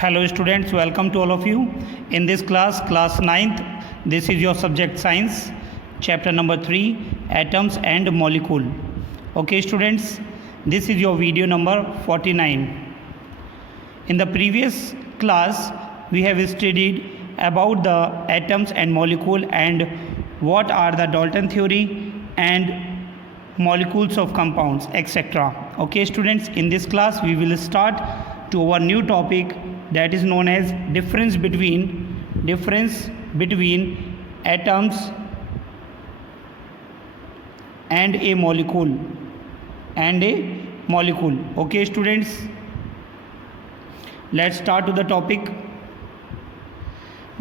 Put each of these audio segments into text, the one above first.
Hello students, welcome to all of you. In this class 9th, this is your subject science, chapter number 3, atoms and molecule. Okay students, this is your video number 49. In the previous class, we have studied about the atoms and molecule and what are the Dalton theory and molecules of compounds, etc. Okay students, in this class we will start to our new topic that is known as difference between atoms and a molecule Okay students, let's start to the topic.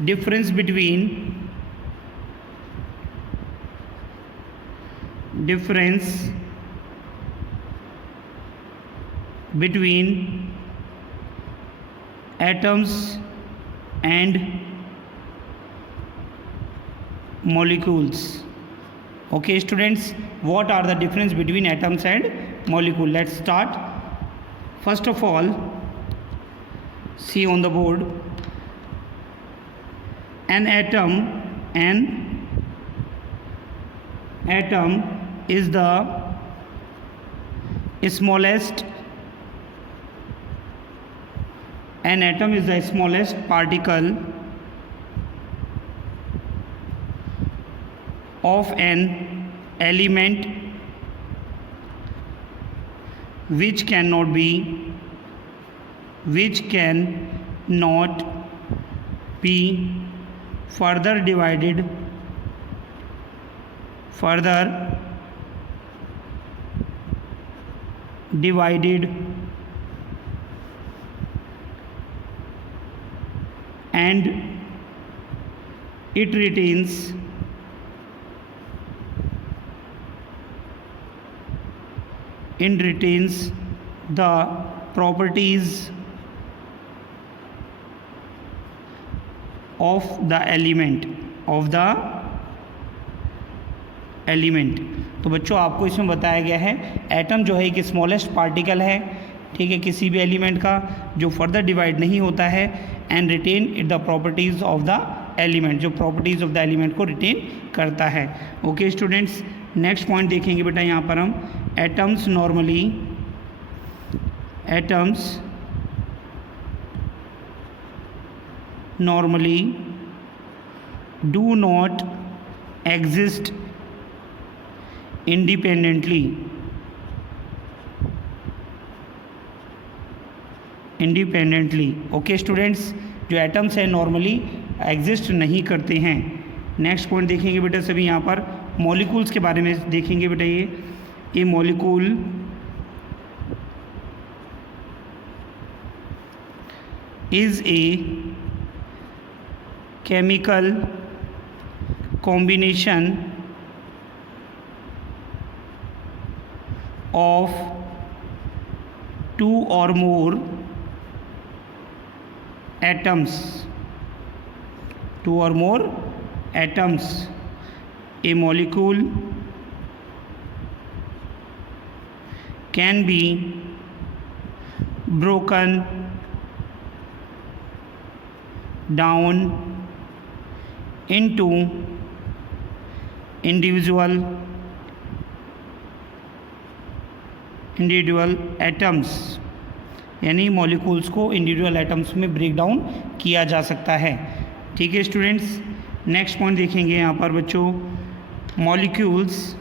Difference between atoms and molecules. Okay students, what are the difference between atoms and molecule? Let's start. First of all, see on the board, an atom is the smallest particle of an element which cannot be further divided and it retains the properties of the element तो बच्चों, आपको इसमें बताया गया है atom जो है एक स्मॉलेस्ट पार्टिकल है, ठीक है, किसी भी एलिमेंट का जो फर्दर डिवाइड नहीं होता है and retain it the properties of the element, जो प्रॉपर्टीज़ ऑफ द एलिमेंट को रिटेन करता है. ओके स्टूडेंट्स, नेक्स्ट पॉइंट देखेंगे बेटा. यहाँ पर हम atoms normally do not exist independently. Okay students, जो एटम्स हैं नॉर्मली एग्जिस्ट नहीं करते हैं. नेक्स्ट पॉइंट देखेंगे बेटा सभी. यहाँ पर मॉलिक्यूल्स के बारे में देखेंगे बेटा. ये molecule is a chemical combination of two or more atoms. A molecule can be broken down into individual atoms, यानी मॉलिक्यूल्स को इंडिविजुअल एटम्स में ब्रेक डाउन किया जा सकता है. ठीक है स्टूडेंट्स, नेक्स्ट पॉइंट देखेंगे यहाँ पर बच्चों. Molecules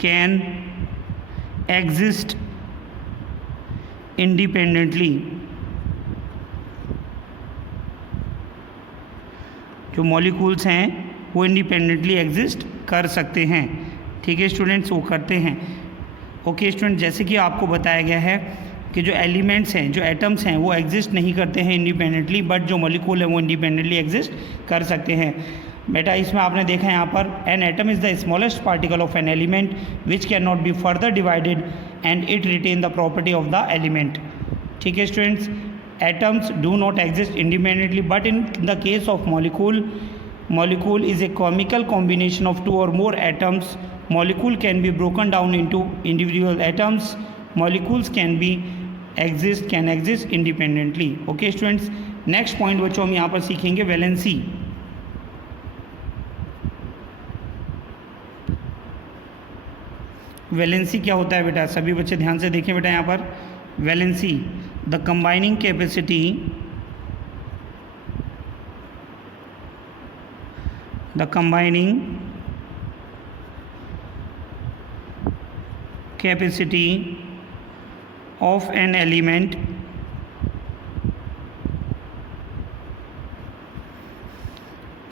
can exist independently. जो मॉलिक्यूल्स हैं वो इंडिपेंडेंटली एग्जिस्ट कर सकते हैं. ठीक है स्टूडेंट्स, वो करते हैं. ओके स्टूडेंट, जैसे कि आपको बताया गया है कि जो एलिमेंट्स हैं, जो एटम्स हैं, वो एग्जिस्ट नहीं करते हैं इंडिपेंडेंटली, बट जो मॉलिक्यूल है वो इंडिपेंडेंटली एग्जिस्ट कर सकते हैं. बेटा इसमें आपने देखा यहाँ पर, an atom is the smallest particle of an element which can not be further divided and it retain the property of the element. ठीक है students, atoms do not exist independently, but in the case of molecule is a chemical combination of two or more atoms. Molecule can be broken down into individual atoms molecules can exist independently. Okay students, next point बच्चों हम यहाँ पर सीखेंगे valency. Valency क्या होता है बेटा, सभी बच्चे ध्यान से देखें बेटा यहाँ पर। Valency, the combining capacity of an element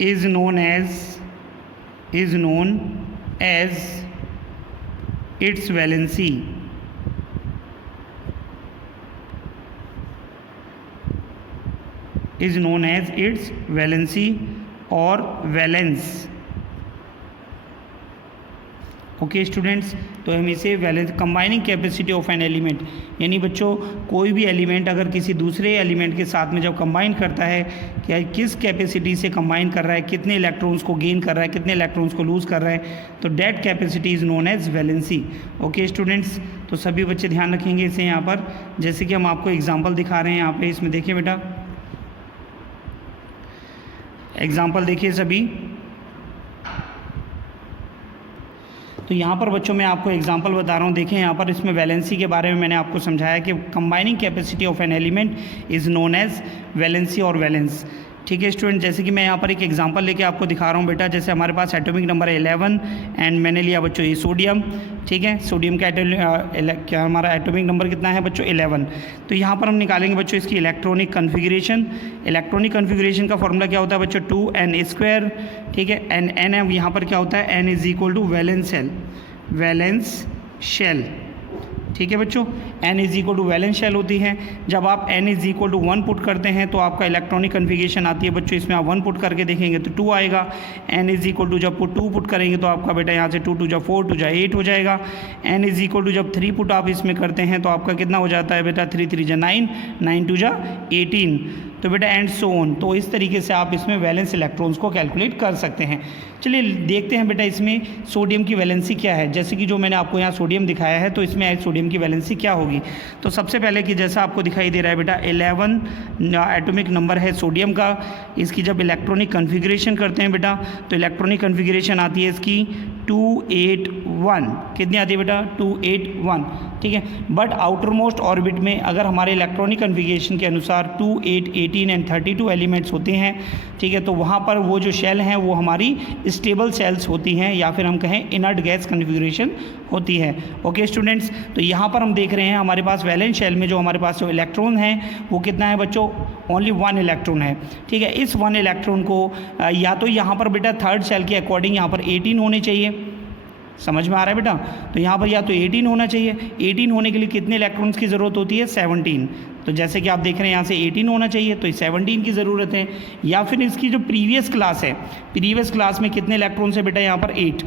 is known as its valency। is known as its valency or valence। Okay students, तो हम इसे valence combining capacity of an element, यानी बच्चों कोई भी एलिमेंट अगर किसी दूसरे एलिमेंट के साथ में जब कंबाइन करता है, क्या किस कैपेसिटी से कंबाइन कर रहा है, कितने इलेक्ट्रॉन्स को गेन कर रहा है, कितने इलेक्ट्रॉन्स को लूज़ कर रहा है, तो that capacity is known as valency. Okay students, तो सभी बच्चे ध्यान रखेंगे इसे यहाँ पर, जैसे कि हम आपको एग्जाम्पल दिखा रहे हैं यहाँ पे, इसमें देखिए बेटा एग्जाम्पल देखिए सभी। तो यहाँ पर बच्चों मैं आपको एग्जांपल बता रहा हूँ, देखें यहाँ पर इसमें वैलेंसी के बारे में मैंने आपको समझाया कि combining capacity of an element is known as valency और वैलेंस। ठीक है स्टूडेंट, जैसे कि मैं यहाँ पर एक एग्जांपल लेके आपको दिखा रहा हूँ बेटा, जैसे हमारे पास एटॉमिक नंबर है 11 एंड मैंने लिया बच्चों ये सोडियम। ठीक है, सोडियम का क्या हमारा एटॉमिक नंबर कितना है बच्चों 11। तो यहाँ पर हम निकालेंगे बच्चों इसकी इलेक्ट्रॉनिक कन्फिगरेशन। इलेक्ट्रॉनिक कन्फिगरेशन का फॉर्मूला क्या होता है बच्चों 2n²। ठीक है, एंड n है यहाँ पर क्या होता है, n is equal to valence shell. ठीक है बच्चों, n is equal to valence shell होती है। जब आप n is equal to 1 put करते हैं तो आपका इलेक्ट्रॉनिक कन्फिगरेशन आती है बच्चों, इसमें आप 1 पुट करके देखेंगे तो 2 आएगा। n इज इक्वल टू जब 2 पुट करेंगे तो आपका बेटा यहाँ से 2 2 जा 4 2 जा 8 हो जाएगा। n इज इक्वल टू जब 3 पुट आप इसमें करते हैं तो आपका कितना हो जाता है बेटा 3 3 जा 9 9 2 जा 18। तो बेटा एंड सो ऑन। तो इस तरीके से आप इसमें वैलेंस इलेक्ट्रॉन्स को कैलकुलेट कर सकते हैं। चलिए देखते हैं बेटा इसमें सोडियम की वैलेंसी क्या है। जैसे कि जो मैंने आपको यहाँ सोडियम दिखाया है, तो इसमें सोडियम की वैलेंसी क्या होगी। तो सबसे पहले कि जैसा आपको दिखाई दे रहा है बेटा 11 एटॉमिक नंबर है सोडियम का। इसकी जब इलेक्ट्रॉनिक कन्फिगरेशन करते हैं बेटा, तो इलेक्ट्रॉनिक कन्फिगरेशन आती है इसकी 281। कितनी आती है बेटा 281। ठीक है, बट आउटर मोस्ट ऑर्बिट में अगर हमारे इलेक्ट्रॉनिक कन्फिगरेशन के अनुसार 2 8 18 एंड 32 एलिमेंट्स होते हैं। ठीक है, तो वहाँ पर वो जो शेल हैं वो हमारी स्टेबल सेल्स होती हैं, या फिर हम कहें इनर्ट गैस कन्फिगरेशन होती है। ओके स्टूडेंट्स, तो यहाँ पर हम देख रहे हैं हमारे पास वैलेंस शेल में जो हमारे पास जो इलेक्ट्रॉन है वो कितना है बच्चों, ओनली 1 इलेक्ट्रॉन है। ठीक है, इस 1 इलेक्ट्रॉन को या तो यहाँ पर बेटा थर्ड शेल के अकॉर्डिंग यहाँ पर 18 होने चाहिए। समझ में आ रहा है बेटा, तो यहाँ पर या तो 18 होना चाहिए। 18 होने के लिए कितने इलेक्ट्रॉन्स की ज़रूरत होती है 17। तो जैसे कि आप देख रहे हैं यहाँ से 18 होना चाहिए, तो 17 की ज़रूरत है। या फिर इसकी जो प्रीवियस क्लास है, प्रीवियस क्लास में कितने इलेक्ट्रॉन्स है बेटा यहाँ पर 8।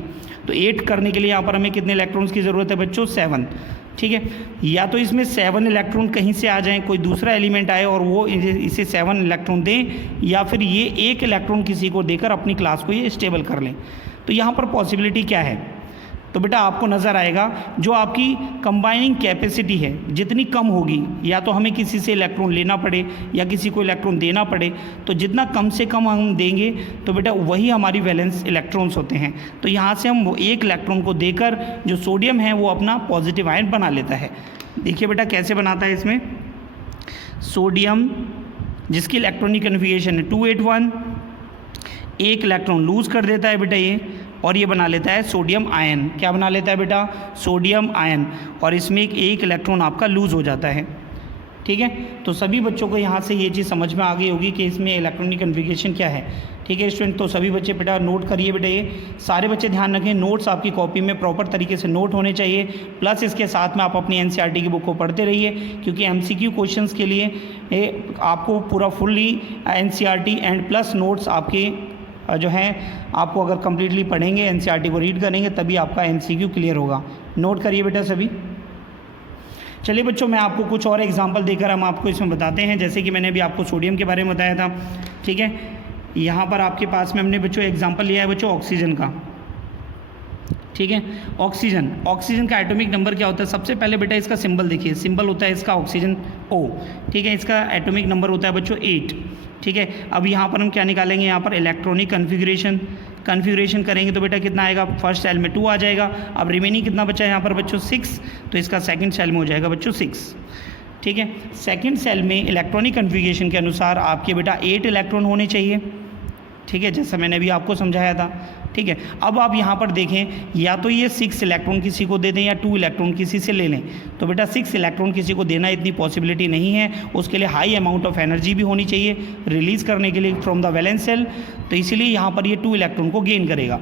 तो 8 करने के लिए यहाँ पर हमें कितने इलेक्ट्रॉन्स की ज़रूरत है बच्चों 7। ठीक है, या तो इसमें 7 इलेक्ट्रॉन कहीं से आ जाएं, कोई दूसरा एलिमेंट आए और वो इसे 7 इलेक्ट्रॉन दें, या फिर ये 1 इलेक्ट्रॉन किसी को देकर अपनी क्लास को ये स्टेबल कर लें। तो यहाँ पर पॉसिबिलिटी क्या है, तो बेटा आपको नज़र आएगा जो आपकी कंबाइनिंग कैपेसिटी है जितनी कम होगी, या तो हमें किसी से इलेक्ट्रॉन लेना पड़े या किसी को इलेक्ट्रॉन देना पड़े, तो जितना कम से कम हम देंगे तो बेटा वही हमारी वैलेंस इलेक्ट्रॉन्स होते हैं। तो यहाँ से हम वो 1 इलेक्ट्रॉन को देकर जो सोडियम है वो अपना पॉजिटिव आयन बना लेता है। देखिए बेटा कैसे बनाता है, इसमें सोडियम जिसकी इलेक्ट्रॉनिक कन्फिगरेशन है 281, 1 इलेक्ट्रॉन लूज़ कर देता है बेटा ये, और ये बना लेता है सोडियम आयन। क्या बना लेता है बेटा, सोडियम आयन, और इसमें एक इलेक्ट्रॉन आपका लूज़ हो जाता है। ठीक है, तो सभी बच्चों को यहाँ से ये चीज़ समझ में आ गई होगी कि इसमें इलेक्ट्रॉनिक कन्फिगरेशन क्या है। ठीक है स्टूडेंट, तो सभी बच्चे बेटा नोट करिए बेटा, ये सारे बच्चे ध्यान रखें, नोट्स आपकी कॉपी में प्रॉपर तरीके से नोट होने चाहिए। प्लस इसके साथ में आप अपनी एनसीईआरटी की बुक को पढ़ते रहिए, क्योंकि एमसीक्यू क्वेश्चंस के लिए आपको पूरा fully NCERT and plus notes आपके जो हैं, आपको अगर कम्प्लीटली पढ़ेंगे एनसीईआरटी को रीड करेंगे तभी आपका एमसीक्यू क्लियर होगा। नोट करिए बेटा सभी। चलिए बच्चों, मैं आपको कुछ और एग्जांपल देकर हम आपको इसमें बताते हैं। जैसे कि मैंने अभी आपको सोडियम के बारे में बताया था। ठीक है, यहाँ पर आपके पास में हमने बच्चों एग्जांपल लिया है बच्चों ऑक्सीजन का। ठीक है। ऑक्सीजन, ऑक्सीजन का एटॉमिक नंबर क्या होता है? सबसे पहले बेटा इसका सिंबल देखिए, सिंबल होता है इसका ऑक्सीजन O, ठीक है। इसका एटॉमिक नंबर होता है बच्चों 8, ठीक है। अब यहाँ पर हम क्या निकालेंगे? यहाँ पर इलेक्ट्रॉनिक कन्फिग्रेशन करेंगे तो बेटा कितना आएगा? फर्स्ट सेल में 2 आ जाएगा। अब रिमेनिंग कितना बचा है यहाँ पर बच्चों? 6, तो इसका सेकंड सेल में हो जाएगा बच्चों 6, ठीक है। सेकंड सेल में इलेक्ट्रॉनिक कन्फिग्रेशन के अनुसार आपके बेटा 8 इलेक्ट्रॉन होने चाहिए, ठीक है, जैसा मैंने अभी आपको समझाया था, ठीक है। अब आप यहाँ पर देखें, या तो ये 6 इलेक्ट्रॉन किसी को दे दें या 2 इलेक्ट्रॉन किसी से ले लें। तो बेटा 6 इलेक्ट्रॉन किसी को देना इतनी पॉसिबिलिटी नहीं है, उसके लिए हाई अमाउंट ऑफ एनर्जी भी होनी चाहिए रिलीज़ करने के लिए फ्रॉम द वैलेंस सेल, तो इसीलिए यहाँ पर ये 2 इलेक्ट्रॉन को गेन करेगा।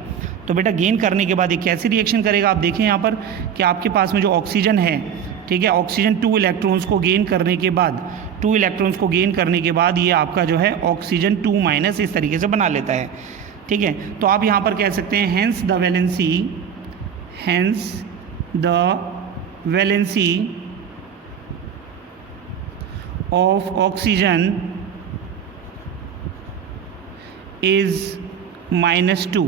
तो बेटा गेन करने के बाद ये कैसी रिएक्शन करेगा? आप देखें यहाँ पर कि आपके पास में जो ऑक्सीजन है, ठीक है, ऑक्सीजन 2 इलेक्ट्रॉन्स को गेन करने के बाद ये आपका जो है ऑक्सीजन 2- इस तरीके से बना लेता है, ठीक है। तो आप यहाँ पर कह सकते हैं hence the valency of oxygen is -2।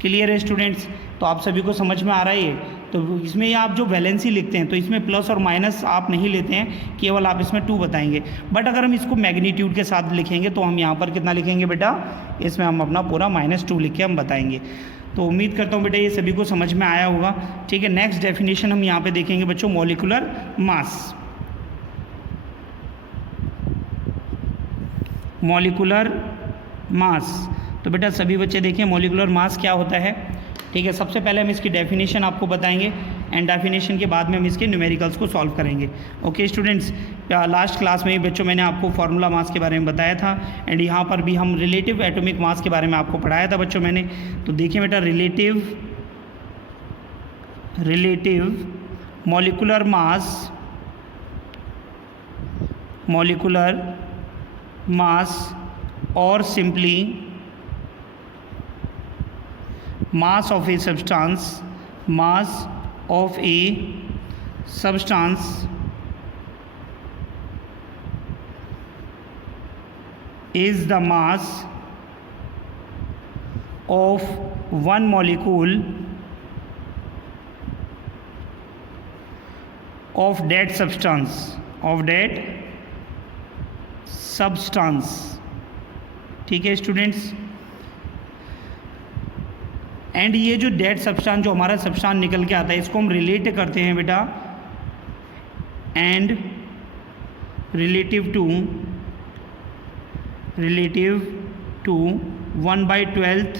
Clear है स्टूडेंट्स? तो आप सभी को समझ में आ रहा है ये? तो इसमें आप जो वैलेंसी लिखते हैं तो इसमें प्लस और माइनस आप नहीं लेते हैं, केवल आप इसमें 2 बताएंगे। बट अगर हम इसको मैग्नीट्यूड के साथ लिखेंगे तो हम यहाँ पर कितना लिखेंगे बेटा? इसमें हम अपना पूरा -2 लिख के हम बताएंगे। तो उम्मीद करता हूँ बेटा ये सभी को समझ में आया होगा, ठीक है। नेक्स्ट डेफिनेशन हम यहाँ पे देखेंगे बच्चों, मॉलिक्यूलर मास। मॉलिक्यूलर मास, तो बेटा सभी बच्चे देखें मॉलिक्यूलर मास क्या होता है, ठीक है। सबसे पहले हम इसकी डेफिनेशन आपको बताएंगे एंड डेफिनेशन के बाद में हम इसके न्यूमेरिकल्स को सॉल्व करेंगे। ओके स्टूडेंट्स, लास्ट क्लास में ही बच्चों मैंने आपको फार्मूला मास के बारे में बताया था एंड यहाँ पर भी हम रिलेटिव एटॉमिक मास के बारे में आपको पढ़ाया था बच्चों मैंने। तो देखिए बेटा, रिलेटिव मॉलिक्यूलर मास और simply mass of a substance is the mass of one molecule of that substance, ठीक है स्टूडेंट्स। एंड ये जो डेड सब्सटेंस, जो हमारा सब्सटेंस निकल के आता है, इसको हम रिलेट करते हैं बेटा and relative to 1/12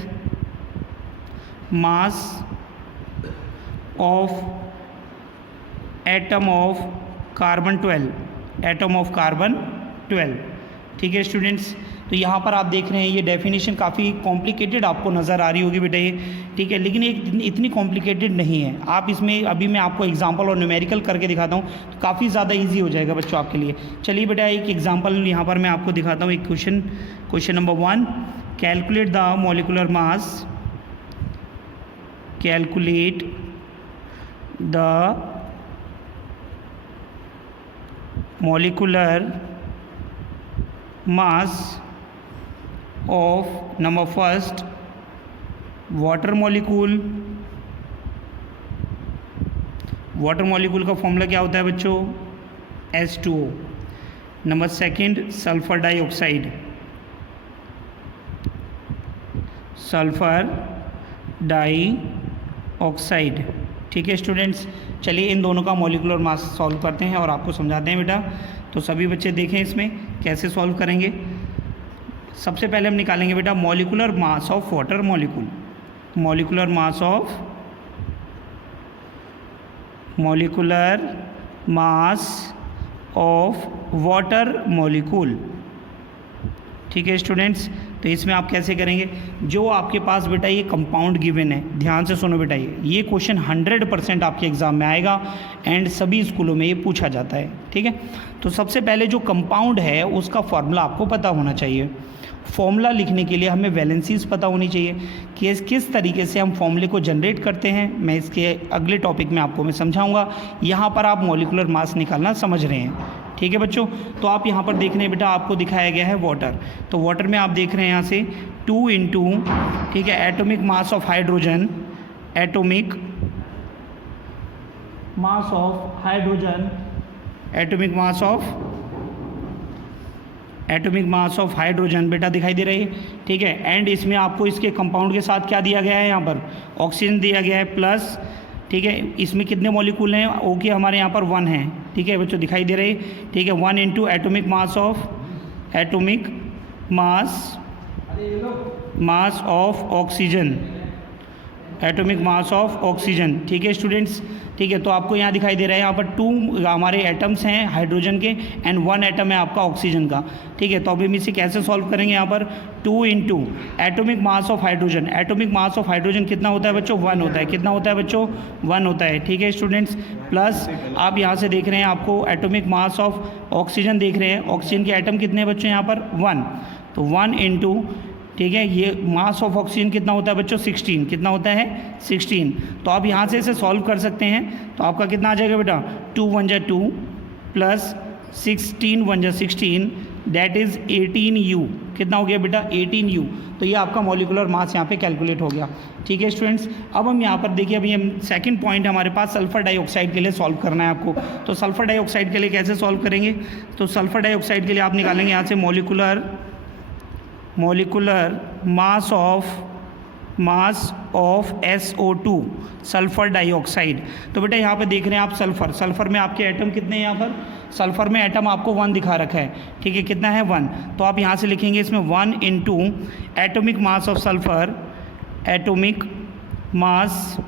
mass of atom of carbon 12, ठीक है स्टूडेंट्स। तो यहाँ पर आप देख रहे हैं ये डेफिनेशन काफ़ी कॉम्प्लिकेटेड आपको नज़र आ रही होगी बेटा ये, ठीक है, लेकिन ये इतनी कॉम्प्लिकेटेड नहीं है। आप इसमें अभी मैं आपको एग्जांपल और न्यूमेरिकल करके दिखाता हूँ तो काफ़ी ज़्यादा इजी हो जाएगा बच्चों आपके लिए। चलिए बेटा एक एग्जांपल यहाँ पर मैं आपको दिखाता हूँ। एक question number 1, calculate the molecular mass, calculate the molecular mass of number first water molecule. Water molecule का फॉर्मूला क्या होता है बच्चों? H2O। Number second sulphur dioxide, ठीक है स्टूडेंट्स। चलिए इन दोनों का मॉलिक्यूलर मास सॉल्व करते हैं और आपको समझाते हैं बेटा। तो सभी बच्चे देखें इसमें कैसे सॉल्व करेंगे। सबसे पहले हम निकालेंगे बेटा molecular mass of water molecule, molecular mass of water molecule, ठीक है स्टूडेंट्स। तो इसमें आप कैसे करेंगे? जो आपके पास बेटा ये कंपाउंड गिवन है, ध्यान से सुनो बेटा, ये क्वेश्चन 100% आपके एग्ज़ाम में आएगा एंड सभी स्कूलों में ये पूछा जाता है, ठीक है। तो सबसे पहले जो कंपाउंड है उसका फॉर्मूला आपको पता होना चाहिए। फॉर्मूला लिखने के लिए हमें वैलेंसीज पता होनी चाहिए कि किस तरीके से हम फॉर्मूले को जनरेट करते हैं। मैं इसके अगले टॉपिक में आपको मैं समझाऊंगा। यहाँ पर आप मॉलिक्यूलर मास निकालना समझ रहे हैं, ठीक है बच्चों। तो आप यहाँ पर देख रहे हैं बेटा, आपको दिखाया गया है वाटर। तो वाटर में आप देख रहे हैं यहाँ से 2 × ठीक है atomic mass of hydrogen, atomic mass of hydrogen, atomic mass of hydrogen बेटा दिखाई दे रही है, ठीक है। एंड इसमें आपको इसके कंपाउंड के साथ क्या दिया गया है, यहाँ पर ऑक्सीजन दिया गया है प्लस, ठीक है। इसमें कितने मॉलिक्यूल हैं, ओ के हमारे यहाँ पर 1 है, ठीक है बच्चों दिखाई दे रही है, ठीक है। 1 into atomic mass of oxygen, atomic mass of oxygen, ठीक है स्टूडेंट्स, ठीक है। तो आपको यहाँ दिखाई दे रहा है, यहाँ पर 2 हमारे एटम्स हैं हाइड्रोजन के एंड 1 एटम है आपका ऑक्सीजन का, ठीक है। तो अभी हम इसे कैसे सॉल्व करेंगे, यहाँ पर 2 into atomic mass of hydrogen, atomic mass of hydrogen कितना होता है बच्चों, 1 होता है, कितना होता है बच्चों, 1 होता है, ठीक है स्टूडेंट्स। प्लस आप यहाँ से देख रहे हैं आपको एटॉमिक मास ऑफ ऑक्सीजन देख रहे हैं, ऑक्सीजन के एटम कितने हैं बच्चों यहाँ पर 1, तो 1 इंटू, ठीक है, ये मास ऑफ ऑक्सीजन कितना होता है बच्चों 16, कितना होता है 16। तो आप यहाँ से इसे सॉल्व कर सकते हैं, तो आपका कितना आ जाएगा बेटा 2 1 जा 2 प्लस 16 1 जा 16, दैट इज़ 18U, कितना हो गया बेटा 18U। तो ये आपका मॉलिकुलर मास यहाँ पे कैलकुलेट हो गया, ठीक है स्टूडेंट्स। अब हम यहाँ पर देखिए, अभी हम सेकंड पॉइंट हमारे पास सल्फर डाइऑक्साइड के लिए सॉल्व करना है आपको। तो सल्फर डाइऑक्साइड के लिए कैसे सॉल्व करेंगे, तो सल्फर डाइऑक्साइड के लिए आप निकालेंगे यहाँ से molecular mass of SO2 sulphur dioxide. तो बेटा यहाँ पे देख रहे हैं आप सल्फर में आपके एटम कितने हैं, यहाँ पर सल्फर में एटम आपको 1 दिखा रखा है, ठीक है, कितना है 1। तो आप यहाँ से लिखेंगे इसमें 1 into atomic mass of sulphur, atomic mass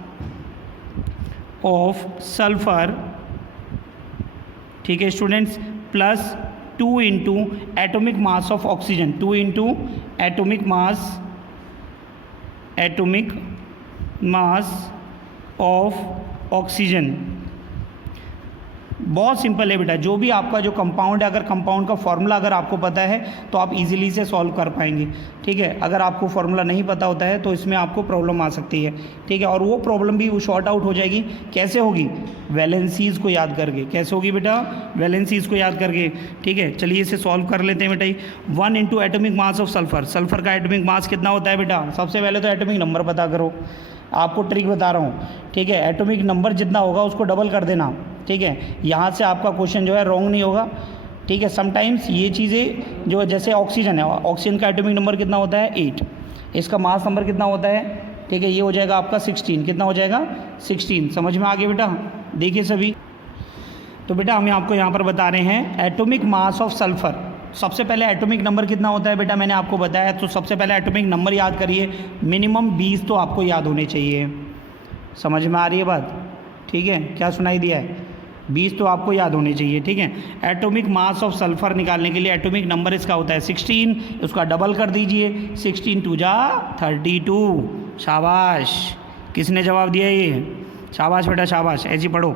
of sulphur, ठीक है students, plus 2 into atomic mass of oxygen, 2 into atomic mass of oxygen. बहुत सिंपल है बेटा, जो भी आपका जो कंपाउंड है, अगर कंपाउंड का फॉर्मूला अगर आपको पता है तो आप इजीली से सॉल्व कर पाएंगे, ठीक है। अगर आपको फॉर्मूला नहीं पता होता है तो इसमें आपको प्रॉब्लम आ सकती है, ठीक है। और वो प्रॉब्लम भी शॉर्ट आउट हो जाएगी, कैसे होगी, वैलेंसीज़ को याद करके। कैसे होगी बेटा, वैलेंसीज़ को याद करके, ठीक है। चलिए इसे सॉल्व कर लेते हैं बेटा। 1 into atomic mass of sulphur का एटॉमिक मास कितना होता है बेटा, सबसे पहले तो एटॉमिक नंबर पता करो, आपको ट्रिक बता रहा हूँ, ठीक है। एटॉमिक नंबर जितना होगा उसको डबल कर देना, ठीक है। यहाँ से आपका क्वेश्चन जो है रॉन्ग नहीं होगा, ठीक है। समटाइम्स ये चीज़ें जो जैसे ऑक्सीजन है, ऑक्सीजन का एटॉमिक नंबर कितना होता है 8, इसका मास नंबर कितना होता है, ठीक है, ये हो जाएगा आपका 16, कितना हो जाएगा 16। समझ में आ गया बेटा, देखिए सभी। तो बेटा हम आपको यहाँ पर बता रहे हैं एटॉमिक मास ऑफ सल्फर। सबसे पहले एटॉमिक नंबर कितना होता है बेटा, मैंने आपको बताया। तो सबसे पहले एटॉमिक नंबर याद करिए, मिनिमम 20 तो आपको याद होने चाहिए। समझ में आ रही है बात, ठीक है, क्या सुनाई दिया है, 20 तो आपको याद होने चाहिए, ठीक है। एटॉमिक मास ऑफ सल्फर निकालने के लिए एटॉमिक नंबर इसका होता है 16, उसका डबल कर दीजिए, 16 2 जा 32। शाबाश, किसने जवाब दिया ये, शाबाश बेटा शाबाश, ऐसी पढ़ो,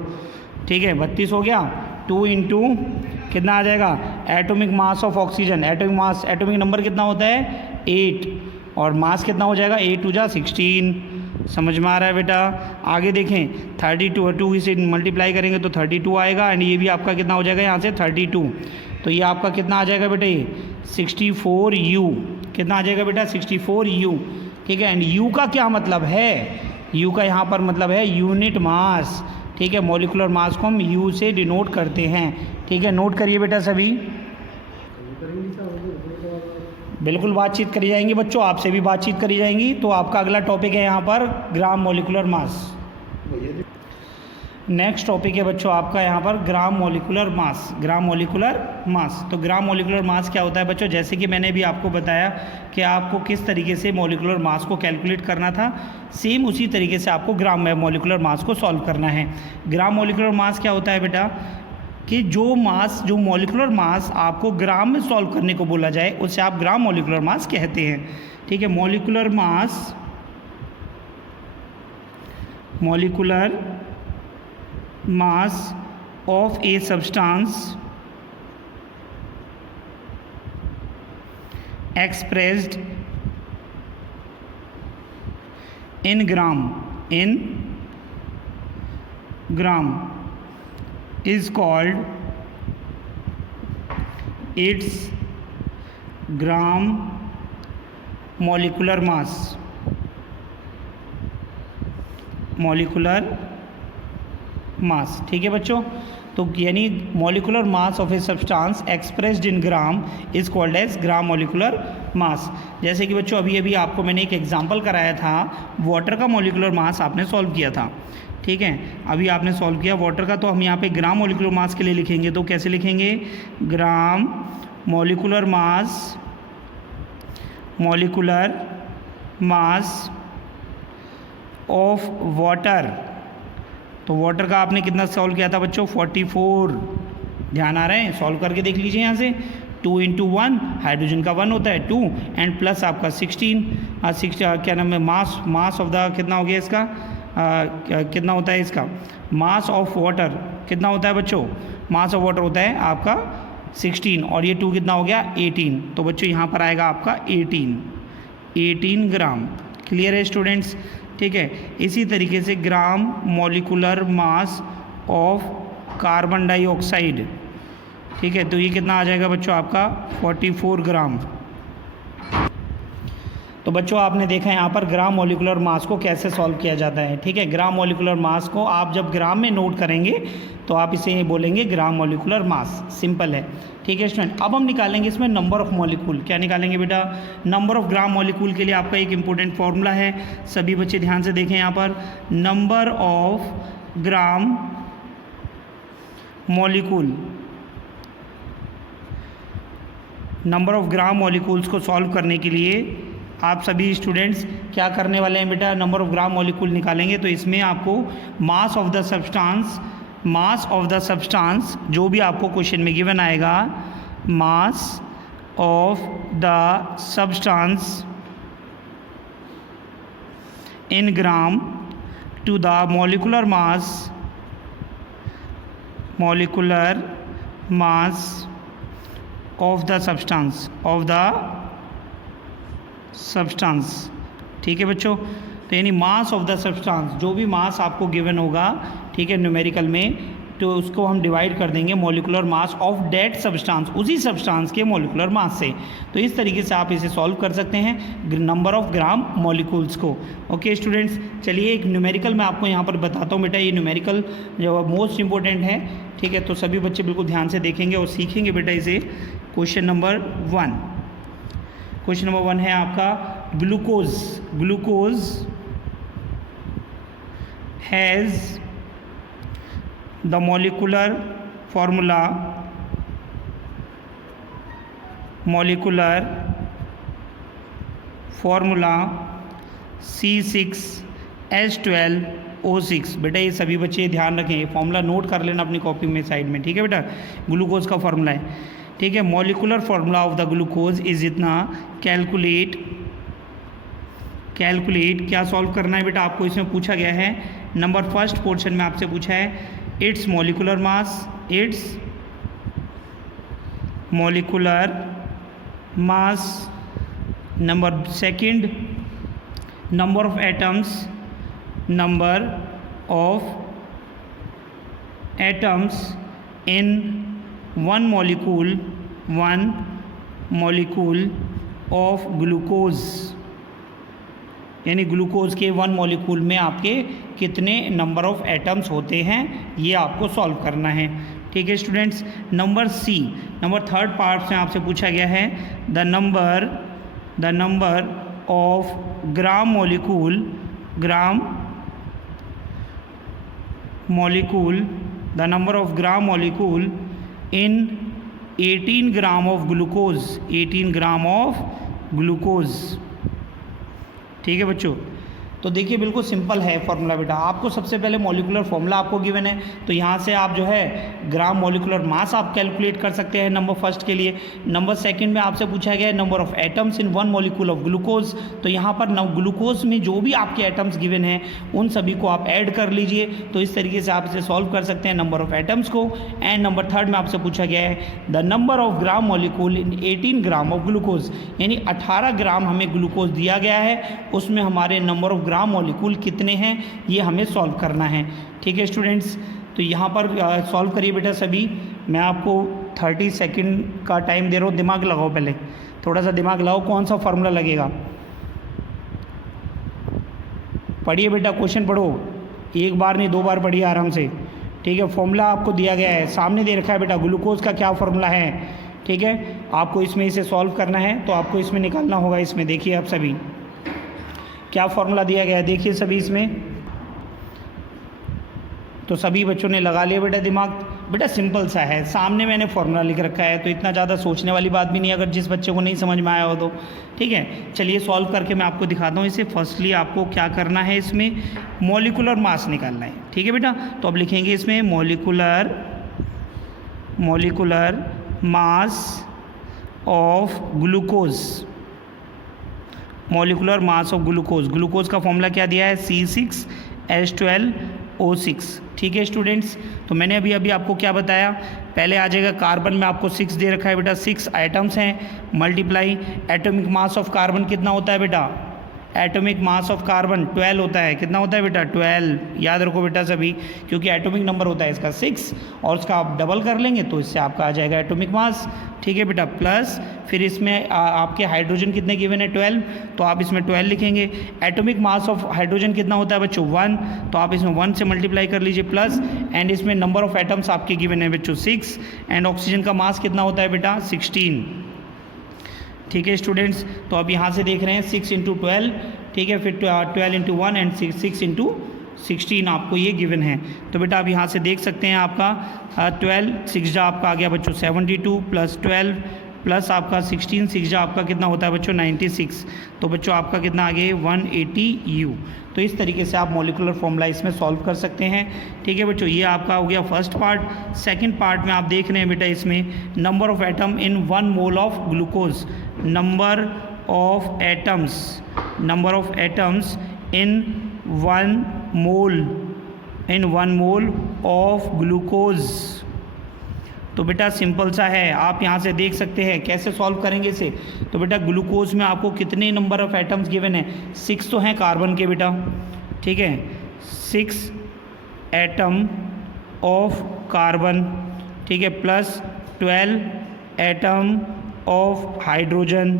ठीक है। 32 हो गया। 2 इंटू कितना आ जाएगा, atomic mass of oxygen, atomic number कितना होता है 8, और मास कितना हो जाएगा 8 2 जा 16। समझ में आ रहा है बेटा। आगे देखें, 32 और 2 से मल्टीप्लाई करेंगे तो 32 आएगा, एंड ये भी आपका कितना हो जाएगा यहाँ से 32। तो ये आपका कितना आ जाएगा बेटा, ये 64U, कितना आ जाएगा बेटा 64U, ठीक है। एंड U का क्या मतलब है, U का यहाँ पर मतलब है यूनिट मास, ठीक है। मॉलिकुलर मास को हम U से डिनोट करते हैं, ठीक है। नोट करिए बेटा सभी, बिल्कुल बातचीत करी जाएंगी बच्चों, आपसे भी बातचीत करी जाएंगी। तो आपका अगला टॉपिक है यहाँ पर ग्राम मॉलिकुलर मास। नेक्स्ट टॉपिक है बच्चों आपका यहाँ पर ग्राम मॉलिकुलर मास। तो ग्राम मॉलिकुलर मास क्या होता है बच्चों, जैसे कि मैंने भी आपको बताया कि आपको किस तरीके से मॉलिकुलर मास को कैलकुलेट करना था, सेम उसी तरीके से आपको ग्राम मॉलिकुलर मास को सॉल्व करना है। ग्राम मॉलिकुलर मास क्या होता है बेटा, कि जो मॉलिकुलर मास आपको ग्राम में सॉल्व करने को बोला जाए उसे आप ग्राम मॉलिकुलर मास कहते हैं, ठीक है। Molecular mass of a substance expressed in gram is called its gram molecular mass. Mass. ठीक है बच्चों, तो यानी molecular mass of a substance expressed in gram is called as gram molecular mass. जैसे कि बच्चों अभी अभी आपको मैंने एक एग्जांपल कराया था, वाटर का मॉलिकुलर मास आपने सॉल्व किया था। ठीक है, अभी आपने सॉल्व किया वाटर का, तो हम यहाँ पे ग्राम मॉलिकुलर मास के लिए लिखेंगे, तो कैसे लिखेंगे? ग्राम मॉलिकुलर मास ऑफ वाटर। तो वाटर का आपने कितना सॉल्व किया था बच्चों? 44। ध्यान आ रहा है? सॉल्व करके देख लीजिए यहाँ से। 2 × 1, हाइड्रोजन का 1 होता है 2 एंड प्लस आपका 16 क्या नाम है, मास ऑफ द कितना हो गया इसका, कितना होता है इसका मास ऑफ वाटर कितना होता है बच्चों? मास ऑफ वाटर होता है आपका 16 और ये 2 कितना हो गया? 18। तो बच्चों यहाँ पर आएगा आपका 18 ग्राम। क्लियर है स्टूडेंट्स? ठीक है, इसी तरीके से ग्राम molecular mass of carbon dioxide. ठीक है, तो ये कितना आ जाएगा बच्चों आपका? 44 ग्राम। तो बच्चों आपने देखा यहाँ पर ग्राम मॉलिकुलर मास को कैसे सॉल्व किया जाता है। ठीक है, ग्राम मॉलिकुलर मास को आप जब ग्राम में नोट करेंगे तो आप इसे बोलेंगे ग्राम मॉलिकुलर मास। सिंपल है। ठीक है स्टूडेंट, अब हम निकालेंगे इसमें नंबर ऑफ मॉलिक्यूल। क्या निकालेंगे बेटा? नंबर ऑफ ग्राम मॉलिक्यूल के लिए आपका एक इंपॉर्टेंट फॉर्मूला है, सभी बच्चे ध्यान से देखें यहाँ पर। Number of gram molecule, number of gram molecules को सॉल्व करने के लिए आप सभी स्टूडेंट्स क्या करने वाले हैं बेटा? नंबर ऑफ ग्राम मॉलिक्यूल निकालेंगे। तो इसमें आपको मास ऑफ द सब्सटेंस जो भी आपको क्वेश्चन में गिवन आएगा, mass of the substance in gram to the molecular mass of the substance. ठीक है बच्चों, तो यानी मास ऑफ द सब्सटेंस, जो भी मास आपको गिवन होगा, ठीक है, न्यूमेरिकल में, तो उसको हम डिवाइड कर देंगे molecular mass of that substance, उसी सब्सटेंस के मॉलिकुलर मास से। तो इस तरीके से आप इसे सॉल्व कर सकते हैं नंबर ऑफ ग्राम मॉलिक्यूल्स को। ओके स्टूडेंट्स, चलिए एक न्यूमेरिकल मैं आपको यहाँ पर बताता हूँ बेटा। ये न्यूमेरिकल जो मोस्ट इंपॉर्टेंट है, ठीक है, तो सभी बच्चे बिल्कुल ध्यान से देखेंगे और सीखेंगे बेटा इसे। क्वेश्चन नंबर 1 है आपका glucose has the molecular formula C6H12O6। बेटा ये सभी बच्चे ध्यान रखें, फॉर्मूला नोट कर लेना अपनी कॉपी में साइड में। ठीक है बेटा, ग्लूकोज का फॉर्मूला है। ठीक है, molecular formula of the glucose is इतना। कैलकुलेट क्या सॉल्व करना है बेटा? आपको इसमें पूछा गया है, नंबर फर्स्ट पोर्शन में आपसे पूछा है it's molecular mass, number second number of atoms in one molecule of glucose, यानी ग्लूकोज के 1 मॉलिक्यूल में आपके कितने नंबर ऑफ एटम्स होते हैं, ये आपको सॉल्व करना है। ठीक है स्टूडेंट्स, नंबर थर्ड पार्ट में आपसे पूछा गया है the number of gram molecule in 18 gram of glucose. ठीक है बच्चों, तो देखिए बिल्कुल सिंपल है फॉर्मूला बेटा। आपको सबसे पहले मॉलिकुलर फॉर्मूला आपको गिवन है, तो यहाँ से आप जो है ग्राम मॉलिकुलर मास आप कैलकुलेट कर सकते हैं नंबर फर्स्ट के लिए। नंबर सेकंड में आपसे पूछा गया है number of atoms in 1 molecule of glucose, तो यहाँ पर ग्लूकोज में जो भी आपके एटम्स गिवन हैं उन सभी को आप ऐड कर लीजिए। तो इस तरीके से आप इसे सॉल्व कर सकते हैं नंबर ऑफ एटम्स को। एंड नंबर थर्ड में आपसे पूछा गया है the number of gram molecule in 18 gram of glucose, यानी 18 ग्राम हमें ग्लूकोज दिया गया है, उसमें हमारे नंबर ऑफ ग्राम मॉलिक्यूल कितने हैं ये हमें सॉल्व करना है। ठीक है स्टूडेंट्स, तो यहाँ पर सॉल्व करिए बेटा सभी। मैं आपको 30 सेकंड का टाइम दे रहा हूँ, दिमाग लगाओ, पहले थोड़ा सा दिमाग लगाओ कौन सा फार्मूला लगेगा। पढ़िए बेटा, क्वेश्चन पढ़ो, एक बार नहीं 2 बार पढ़िए आराम से। ठीक है। फॉर्मूला आपको दिया गया है, सामने दे रखा है बेटा, ग्लूकोज का क्या फॉर्मूला है, ठीक है। आपको इसमें इसे सॉल्व करना है, तो आपको इसमें निकालना होगा। इसमें देखिए आप सभी क्या फॉर्मूला दिया गया है, देखिए सभी इसमें। तो सभी बच्चों ने लगा लिया बेटा दिमाग। बेटा सिंपल सा है, सामने मैंने फॉर्मूला लिख रखा है, तो इतना ज़्यादा सोचने वाली बात भी नहीं, अगर जिस बच्चे को नहीं समझ में आया हो तो, ठीक है। चलिए सॉल्व करके मैं आपको दिखाता हूँ इसे। फर्स्टली आपको क्या करना है, इसमें मॉलिक्यूलर मास निकालना है, ठीक है बेटा। तो अब लिखेंगे इसमें molecular mass of glucose, molecular mass of glucose. Glucose का फॉर्मूला क्या दिया है, C6H12O6, ठीक है स्टूडेंट्स। तो मैंने अभी आपको क्या बताया, पहले आ जाएगा कार्बन में, आपको 6 दे रखा है बेटा, 6 आइटम्स हैं, multiply atomic mass of carbon कितना होता है बेटा, एटॉमिक मास ऑफ कार्बन 12 होता है। कितना होता है बेटा, 12, याद रखो बेटा सभी, क्योंकि एटॉमिक नंबर होता है इसका 6, और उसका आप डबल कर लेंगे तो इससे आपका आ जाएगा एटॉमिक मास, ठीक है बेटा। प्लस फिर इसमें आपके हाइड्रोजन कितने गिवन है, 12, तो आप इसमें 12 लिखेंगे। एटॉमिक मास ऑफ हाइड्रोजन कितना होता है बच्चों, 1, तो आप इसमें 1 से मल्टीप्लाई कर लीजिए, प्लस एंड इसमें नंबर ऑफ एटम्स आपके गिवन है बच्चों 6, एंड ऑक्सीजन का मास कितना होता है बेटा, 16, ठीक है स्टूडेंट्स। तो अब यहाँ से देख रहे हैं 6 × 12, ठीक है, फिर 12 × 1 एंड 6 × 16 आपको ये गिवन है। तो बेटा आप यहाँ से देख सकते हैं आपका 12, 6 आपका आ गया बच्चों 72, प्लस 12 प्लस आपका 16, 6 आपका कितना होता है बच्चों 96, तो बच्चों आपका कितना आ गया 180U। तो इस तरीके से आप मॉलिक्यूलर फॉर्मूला इसमें सॉल्व कर सकते हैं, ठीक है बच्चों। ये आपका हो गया फर्स्ट पार्ट। सेकंड पार्ट में आप देख रहे हैं बेटा इसमें number of atom in 1 mole of glucose, number of atoms in 1 mole of glucose. तो बेटा सिंपल सा है, आप यहाँ से देख सकते हैं कैसे सॉल्व करेंगे इसे। तो बेटा ग्लूकोज में आपको कितने नंबर ऑफ एटम्स गिवन है, 6 तो हैं कार्बन के बेटा, ठीक है, 6 एटम ऑफ कार्बन, ठीक है, प्लस 12 एटम ऑफ हाइड्रोजन,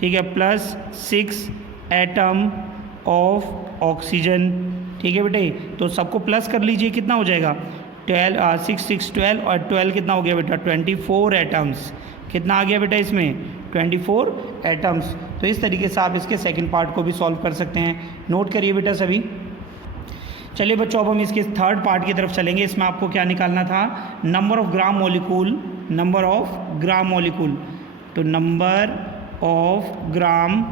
ठीक है, प्लस 6 एटम ऑफ ऑक्सीजन, ठीक है बेटे। तो सबको प्लस कर लीजिए, कितना हो जाएगा 6 6 12, और 12 कितना हो गया बेटा 24 एटम्स। कितना आ गया बेटा इसमें 24 एटम्स। तो इस तरीके से आप इसके सेकंड पार्ट को भी सॉल्व कर सकते हैं, नोट करिए बेटा सभी। चलिए बच्चों अब हम इसके थर्ड पार्ट की तरफ चलेंगे। इसमें आपको क्या निकालना था, नंबर ऑफ ग्राम मॉलिक्यूल, तो number of gram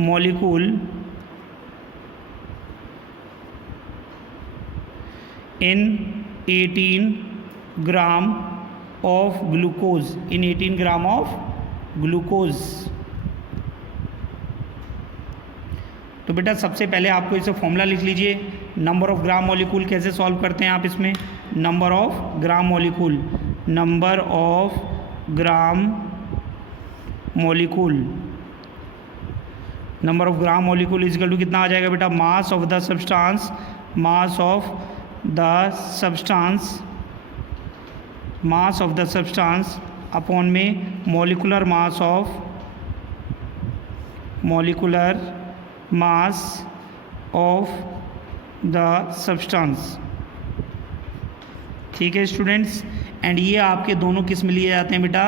molecule in 18 gram of glucose, in 18 gram of glucose. तो बेटा सबसे पहले आपको इसे फॉर्मूला लिख लीजिए। नंबर ऑफ ग्राम मॉलिक्यूल कैसे सॉल्व करते हैं आप इसमें, number of gram molecule is equal to कितना आ जाएगा बेटा, mass of the substance upon में molecular mass of the substance, ठीक है स्टूडेंट्स। एंड ये आपके दोनों किस में लिए जाते हैं बेटा,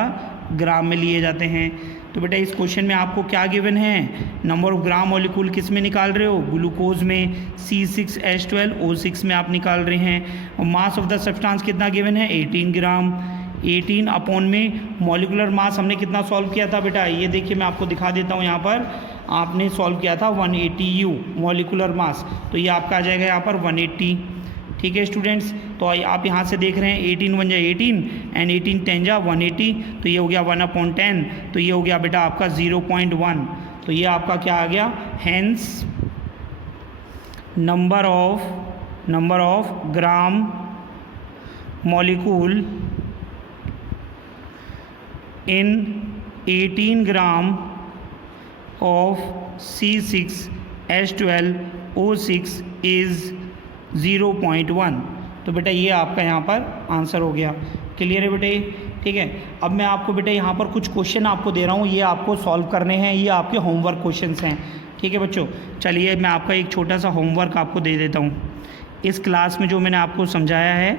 ग्राम में लिए जाते हैं। तो बेटा इस क्वेश्चन में आपको क्या गिवन है, नंबर ऑफ ग्राम मॉलिक्यूल किस में निकाल रहे हो, ग्लूकोज में, C6H12O6 में आप निकाल रहे हैं। और मास ऑफ द सब्सटेंस कितना गिवन है 18 ग्राम, 18 अपॉन में मॉलिक्यूलर मास हमने कितना सॉल्व किया था बेटा, ये देखिए मैं आपको दिखा देता हूँ। यहाँ पर आपने सॉल्व किया था 180U मॉलिक्यूलर मास, तो ये आपका आ जाएगा यहाँ पर 180, ठीक है स्टूडेंट्स। तो आप यहाँ से देख रहे हैं 18 1 जा 18 एंड 18 10 जा 180, तो ये हो गया 1/10, तो ये हो गया बेटा आपका 0.1। तो ये आपका क्या आ गया, hence number of gram molecule in 18 gram of C6H12O6 is 0.1। तो बेटा ये आपका यहाँ पर आंसर हो गया। क्लियर है बेटे, ठीक है। अब मैं आपको बेटा यहाँ पर कुछ क्वेश्चन आपको दे रहा हूँ, ये आपको सॉल्व करने हैं, ये आपके होमवर्क क्वेश्चंस हैं, ठीक है बच्चों। चलिए मैं आपका एक छोटा सा होमवर्क आपको दे देता हूँ। इस क्लास में जो मैंने आपको समझाया है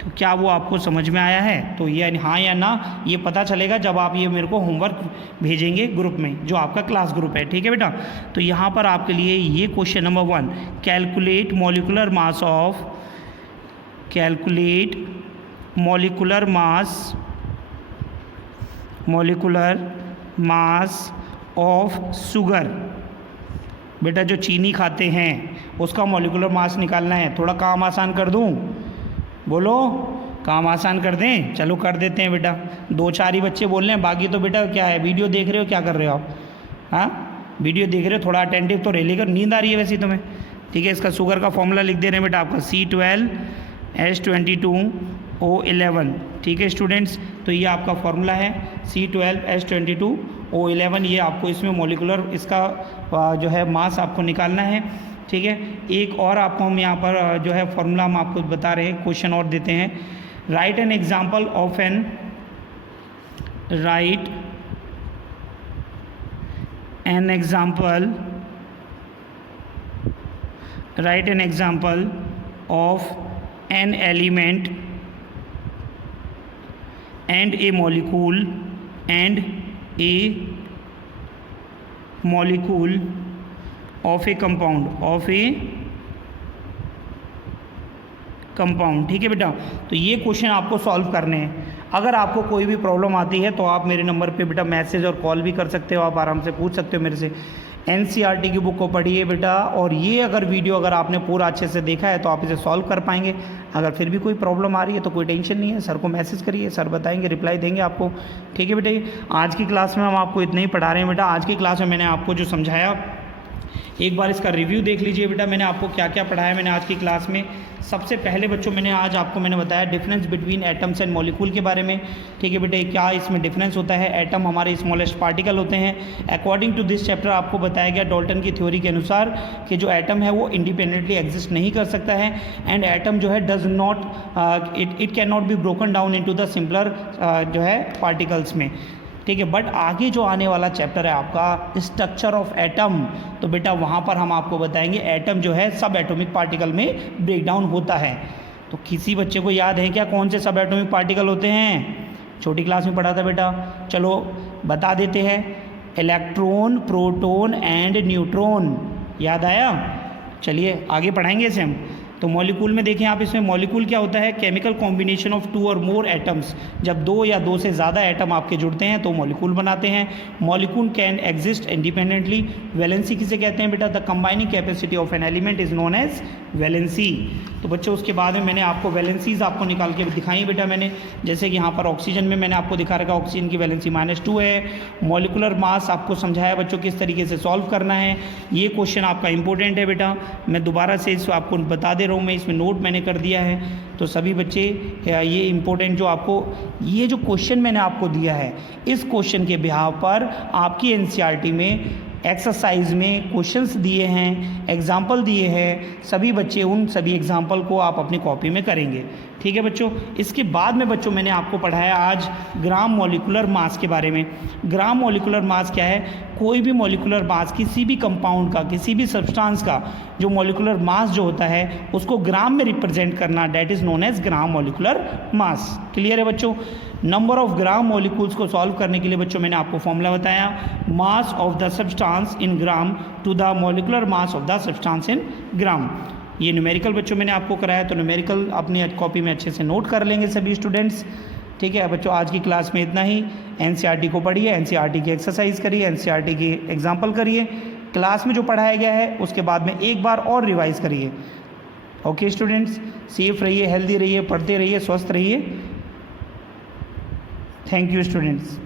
तो क्या वो आपको समझ में आया है? तो ये हाँ या ना ये पता चलेगा जब आप ये मेरे को होमवर्क भेजेंगे ग्रुप में, जो आपका क्लास ग्रुप है, ठीक है बेटा। तो यहाँ पर आपके लिए ये question number 1, calculate molecular mass of sugar. बेटा जो चीनी खाते हैं उसका मॉलिकुलर मास निकालना है। थोड़ा काम आसान कर दूं? बोलो, काम आसान कर दें? चलो कर देते हैं बेटा। 2-4 ही बच्चे बोल रहे हैं, बाकी तो बेटा क्या है, वीडियो देख रहे हो, क्या कर रहे हो आप? हाँ, वीडियो देख रहे हो, थोड़ा अटेंटिव तो रह लेकर। नींद आ रही है वैसे तुम्हें? ठीक है, इसका शुगर का फॉर्मूला लिख दे रहे हैं बेटा आपका C12H22O11। ठीक है स्टूडेंट्स, तो ये आपका फॉर्मूला है C12H22O11। ये आपको इसमें मॉलिकुलर इसका जो है मास आपको निकालना है। ठीक है, एक और आपको हम यहाँ पर जो है फॉर्मूला हम आपको बता रहे हैं, क्वेश्चन और देते हैं। Right an example of an element and a molecule of a compound। ठीक है बेटा, तो ये क्वेश्चन आपको सॉल्व करने हैं। अगर आपको कोई भी प्रॉब्लम आती है तो आप मेरे नंबर पे बेटा मैसेज और कॉल भी कर सकते हो, आप आराम से पूछ सकते हो मेरे से। NCERT की बुक को पढ़िए बेटा, और ये अगर वीडियो अगर आपने पूरा अच्छे से देखा है तो आप इसे सॉल्व कर पाएंगे। अगर फिर भी कोई प्रॉब्लम आ रही है तो कोई टेंशन नहीं है, सर को मैसेज करिए, सर बताएंगे, रिप्लाई देंगे आपको। ठीक है बेटे, आज की क्लास में हम आपको इतना ही पढ़ा रहे हैं बेटा। आज की क्लास में मैंने आपको जो समझाया, एक बार इसका रिव्यू देख लीजिए बेटा, मैंने आपको क्या क्या पढ़ाया मैंने आज की क्लास में। सबसे पहले बच्चों आज आपको मैंने बताया difference between atoms and molecule के बारे में। ठीक है बेटे, क्या इसमें डिफरेंस होता है। एटम हमारे स्मॉलेस्ट पार्टिकल होते हैं। अकॉर्डिंग टू दिस चैप्टर आपको बताया गया डाल्टन की थ्योरी के अनुसार कि जो एटम है वो इंडिपेंडेंटली एग्जिस्ट नहीं कर सकता है, एंड एटम जो है does not it can not be broken down into the simpler जो है पार्टिकल्स में। ठीक है, बट आगे जो आने वाला चैप्टर है आपका स्ट्रक्चर ऑफ एटम, तो बेटा वहाँ पर हम आपको बताएंगे एटम जो है सब एटॉमिक पार्टिकल में ब्रेक डाउन होता है। तो किसी बच्चे को याद है क्या कौन से सब एटॉमिक पार्टिकल होते हैं? छोटी क्लास में पढ़ा था बेटा, चलो बता देते हैं। इलेक्ट्रॉन, प्रोटॉन एंड न्यूट्रॉन, याद आया? चलिए आगे पढ़ाएंगे इसे हम। तो मॉलिक्यूल में देखें आप, इसमें मॉलिक्यूल क्या होता है? केमिकल कॉम्बिनेशन ऑफ 2 और मोर एटम्स। जब 2 या 2 से ज़्यादा एटम आपके जुड़ते हैं तो मॉलिक्यूल बनाते हैं। Molecule can exist independently. Valency किसे कहते हैं बेटा? The combining capacity of an element is known as valency. तो बच्चों उसके बाद में मैंने आपको वैलेंसीज आपको निकाल के दिखाई बेटा मैंने, जैसे कि यहाँ पर ऑक्सीजन में मैंने आपको दिखा रखा, ऑक्सीजन की वैलेंसी -2 है। मॉलिकुलर मास आपको समझाया बच्चों किस तरीके से सॉल्व करना है। ये क्वेश्चन आपका इंपॉर्टेंट है बेटा, मैं दोबारा से इसको आपको बता दे रहा हूँ, मैं इसमें नोट मैंने कर दिया है। तो सभी बच्चे ये इंपॉर्टेंट जो आपको ये जो क्वेश्चन मैंने आपको दिया है, इस क्वेश्चन के बिहाव पर आपकी NCERT में एक्सरसाइज में क्वेश्चंस दिए हैं, एग्जाम्पल दिए हैं। सभी बच्चे उन सभी एग्जाम्पल को आप अपनी कॉपी में करेंगे। ठीक है बच्चों, इसके बाद में बच्चों मैंने आपको पढ़ाया आज ग्राम मॉलिकुलर मास के बारे में। ग्राम मॉलिकुलर मास क्या है? कोई भी मॉलिकुलर मास, किसी भी कंपाउंड का, किसी भी सब्सटेंस का जो मॉलिकुलर मास जो होता है उसको ग्राम में रिप्रेजेंट करना, that is known as gram molecular mass. Clear है बच्चों? नंबर ऑफ ग्राम मॉलिक्यूल्स को सॉल्व करने के लिए बच्चों मैंने आपको फॉर्मूला बताया, mass of the substance in gram to the molecular mass of the substance in gram. ये न्यूमेरिकल बच्चों मैंने आपको कराया, तो न्यूमेरिकल अपनी कॉपी में अच्छे से नोट कर लेंगे सभी स्टूडेंट्स। ठीक है बच्चों, आज की क्लास में इतना ही। NCERT को पढ़िए, NCERT की एक्सरसाइज करिए, NCERT की एग्जाम्पल करिए, क्लास में जो पढ़ाया गया है उसके बाद में एक बार और रिवाइज करिए। ओके स्टूडेंट्स, सेफ रहिए, हेल्दी रहिए, पढ़ते रहिए, स्वस्थ रहिए। Thank you students.